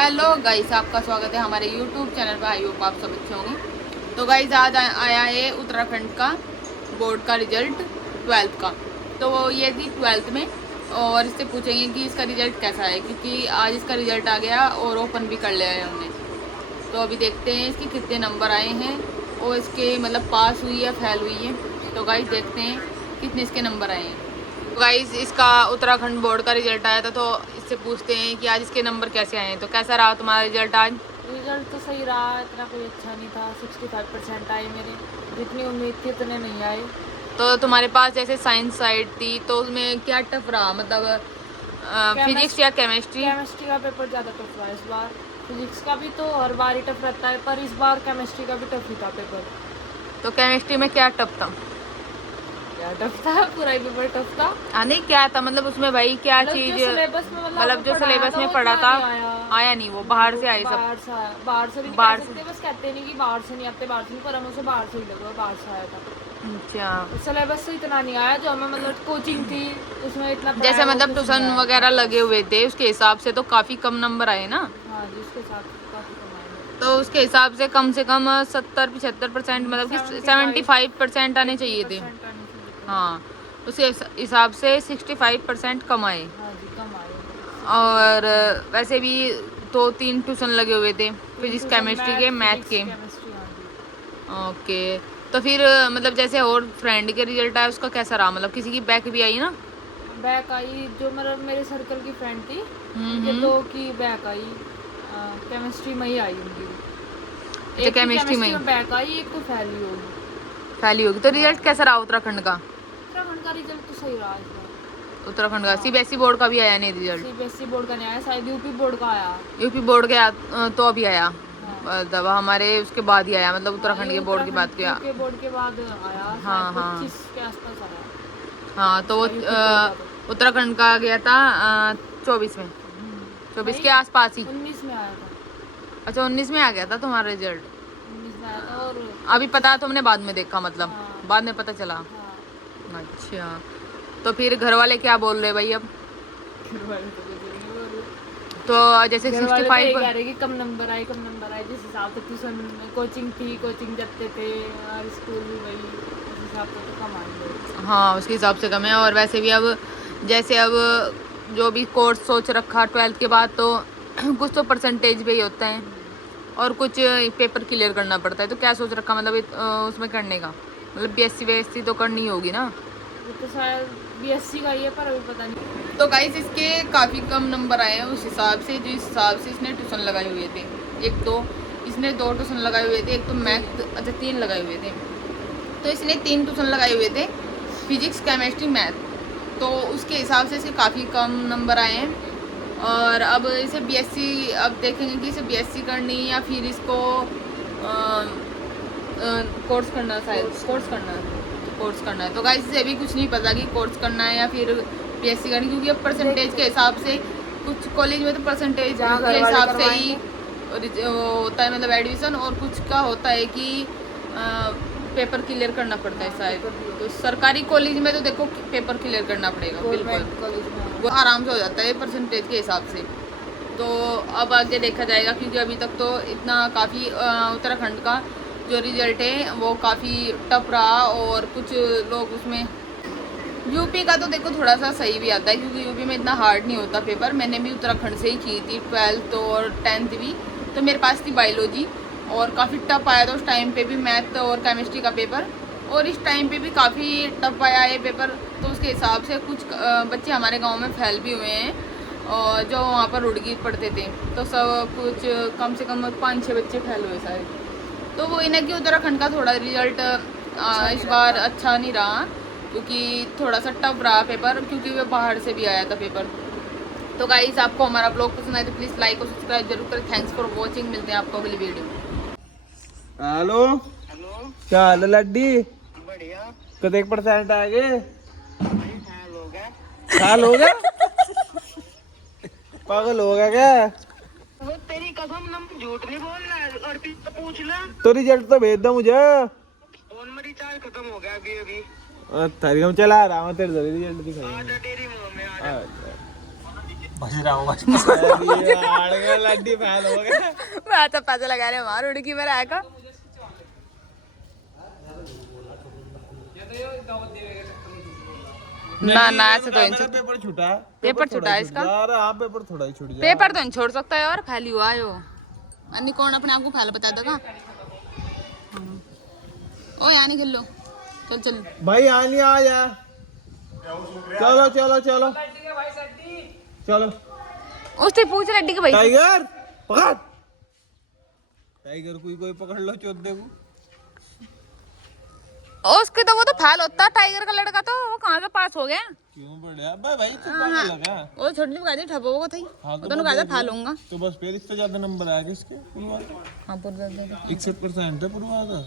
Hello guys, आपका स्वागत है हमारे यूट्यूब चैनल पर। आई होप आप सब अच्छे होंगे। तो गाइस आज आया है उत्तराखंड का बोर्ड का रिजल्ट 12th का। तो ये थी 12th में और इससे पूछेंगे कि इसका रिजल्ट कैसा है, क्योंकि आज इसका रिजल्ट आ गया और ओपन भी कर लिया है हमने। तो अभी देखते हैं इसके कितने नंबर आए हैं और इसके मतलब पास हुई है फेल हुई है। तो गाइस देखते हैं कितने इसके नंबर आए हैं। गाइस इसका उत्तराखंड बोर्ड का रिजल्ट आया था, तो इससे पूछते हैं कि आज इसके नंबर कैसे आए हैं। तो कैसा रहा तुम्हारा रिजल्ट आज? रिजल्ट तो सही रहा, इतना कोई अच्छा नहीं था। 65% आए मेरे, जितनी उम्मीद थी उतने नहीं आए। तो तुम्हारे पास जैसे साइंस साइड थी तो उसमें क्या टफ रहा, मतलब फिजिक्स या केमिस्ट्री? केमिस्ट्री का पेपर ज़्यादा टफ रहा इस बार। फिजिक्स का भी तो हर बार ही टफ रहता है, पर इस बार केमिस्ट्री का भी टफ ही था पेपर। तो केमिस्ट्री में क्या टफ था? क्या टफ था, पूरा ही पेपर टफ था। नहीं क्या था, मतलब उसमें भाई क्या मतलब चीज, जो सिलेबस में मतलब जो सिलेबस में पढ़ा था आया नहीं, वो बाहर से आए सब। बाहर से भी नहीं कह सकते, बस कहते नहीं कि बाहर से नहीं आते, बाहर से नहीं, पर हमें उसे बाहर से ही लगा, बाहर से आया था। अच्छा, सिलेबस से इतना नहीं आया जो हमें, मतलब कोचिंग थी उसमें इतना जैसे मतलब ट्यूशन वगैरह लगे हुए थे उसके हिसाब से तो काफी कम नंबर आए ना। हाँ, जिसके साथ काफी कम आए। तो उसके हिसाब से कम 70-75%, मतलब कि 75% आने चाहिए थे। हाँ, उसके हिसाब से 65% कम आए। हाँ जी, कम आए। और वैसे भी 2-3 ट्यूशन लगे हुए थे, फिजिक्स केमिस्ट्री के, मैथ के। केमिस्ट्री, हाँ जी। ओके। तो फिर मतलब जैसे और फ्रेंड के रिजल्ट आया उसका कैसा रहा, मतलब किसी की बैक भी आई ना? बैक आई, जो मतलब मेरे सर्कल की फ्रेंड थी उनके दो की बैक आई। केमिस्ट्री में ही आई उनकी। अच्छा, एक की केमिस्ट्री में में बैक आई, एक तो फेल ही होगी। फैली होगी। तो रिजल्ट कैसा रहा उत्तराखंड का? उत्तराखंड का रिजल्ट तो सही रहा इस बार। उत्तराखंड का सीबीएसई बोर्ड का भी आया नहीं रिजल्ट? सीबीएसई बोर्ड का नहीं आया, शायद यूपी बोर्ड का आया। यूपी बोर्ड के तो अभी आया, हाँ। मतलब हमारे उसके बाद ही आया, मतलब उत्तराखंड के बोर्ड की बात किया। यूपी बोर्ड के बाद आया, हाँ शायद हाँ 25 के आसपास आया। हाँ। तो वो यूपी बोर्ड का तो उत्तराखंड का गया था 24 में, 24 के आसपास ही। 19 में आया था। अच्छा, 19 में आ गया था तुम्हारा रिजल्ट? 19 में आया था। और अभी पता तुमने बाद में देखा, मतलब हाँ, बाद में पता चला? हाँ। अच्छा, तो फिर घर वाले क्या बोल रहे भाई अब? घर वाले तो कुछ नहीं बोल रहे। तो जैसे घर वाले तो यही 65 कह रहे कि कम नंबर आए, कम नंबर आए। जिस हिसाब से ट्यूशन कोचिंग थी, कोचिंग जाते थे, और स्कूल भी वही, उस हिसाब से तो कम आएंगे। हाँ, उसके हिसाब से कम है। और वैसे भी अब जैसे अब जो भी कोर्स सोच रखा 12th के बाद, तो कुछ तो परसेंटेज पे ही होता है और कुछ पेपर क्लियर करना पड़ता है। तो क्या सोच रखा, मतलब उसमें करने का, मतलब बीएससी वीएससी तो करनी होगी ना? वो तो शायद बीएससी का ही है, पर अभी पता नहीं। तो गाइस इसके काफ़ी कम नंबर आए हैं उस हिसाब से, जिस हिसाब से इसने ट्यूशन लगाए हुए थे। एक तो इसने 2 ट्यूशन लगाए हुए थे, एक तो मैथ, अच्छा 3 लगाए हुए थे। तो इसने 3 ट्यूशन लगाए हुए थे, फिजिक्स केमिस्ट्री मैथ। तो उसके हिसाब से इसके काफ़ी कम नंबर आए हैं। और अब इसे बीएससी, अब देखेंगे कि इसे बीएससी करनी या फिर इसको कोर्स करना, शायद कोर्स करना है। कोर्स करना है तो गाइस इसे अभी कुछ नहीं पता कि कोर्स करना है या फिर बीएससी करनी, क्योंकि अब परसेंटेज के हिसाब से कुछ कॉलेज में तो परसेंटेज के हिसाब से ही वो होता है, मतलब एडमिशन। और कुछ का होता है कि पेपर क्लियर करना पड़ता है शायद। तो सरकारी कॉलेज में तो देखो पेपर क्लियर करना पड़ेगा, बिल्कुल वो आराम से हो जाता है परसेंटेज के हिसाब से। तो अब आगे देखा जाएगा, क्योंकि अभी तक तो इतना काफ़ी उत्तराखंड का जो रिजल्ट है वो काफ़ी टफ रहा। और कुछ लोग उसमें, यूपी का तो देखो थोड़ा सा सही भी आता है, क्योंकि यूपी में इतना हार्ड नहीं होता पेपर। मैंने भी उत्तराखंड से ही की थी 12th और 10th भी। तो मेरे पास थी बायोलॉजी और काफ़ी टफ आया था उस टाइम पे भी, मैथ और केमिस्ट्री का पेपर। और इस टाइम पे भी काफ़ी टफ आया है पेपर। तो उसके हिसाब से कुछ बच्चे हमारे गांव में फेल भी हुए हैं, और जो वहाँ पर रुड़गी पढ़ते थे। तो सब कुछ कम से कम 5-6 बच्चे फेल हुए शायद। तो वो इन्हें कि उत्तराखंड का थोड़ा रिजल्ट इस बार अच्छा नहीं रहा, क्योंकि थोड़ा सा टफ रहा पेपर, क्योंकि वो बाहर से भी आया था पेपर। तो गाइस आपको हमारा ब्लॉग पसंद आए तो प्लीज़ लाइक और सब्सक्राइब जरूर करें। थैंक्स फॉर वॉचिंग, मिलते हैं आपको अगली वीडियो। हेलो, क्या हाल है लड्डी? बढ़िया। कितने % आ गए? साल हो गया। साल हो गया? पागल हो गया क्या? वो तेरी कसम, नम झूठ नहीं बोलना है। और तो पूछ ले। तो रिजल्ट तो भेज दो मुझे। फोन में रिचार्ज खत्म हो गया अभी अभी। तेरी हम चला रहा हूँ, तेरे रिजल्ट दिखाई। आजा तेरी मुंह में आजा। बज रहा होगा। लड्डी फैल हो गया। मैं तो पैसा लगा रहे मार उड़की में आएगा। ना ऐसे तो इनसे पेपर छूटा। पेपर छूटा है इसका। यार आप पेपर थोड़ा ही छूट जाए। पेपर तो नहीं छोड़ सकता है और फैली हुआ है वो। अन्नी कौन अपने आप को फैल बता देगा। ओ यहाँ नहीं खेल लो। चल भाई आनी आ जा। चलो चलो चलो चलो। उससे पूछ रेड्डी के भाई। टाइगर पकड़। टाइगर कोई पकड़ लो चौथे को। उसके तो वो तो फैल होता है टाइगर का लड़का तो वो कहाँ से पास हो गया। क्यों बढ़िया भाई तू पागल लगा। वो छोटी सी गाड़ी ठपो को थी। हाँ वो दोनों गाड़ी फैल होऊंगा। तो बस फिर इससे ज्यादा नंबर आया किसके? हाँ पूरा 61% है पूर्वा का।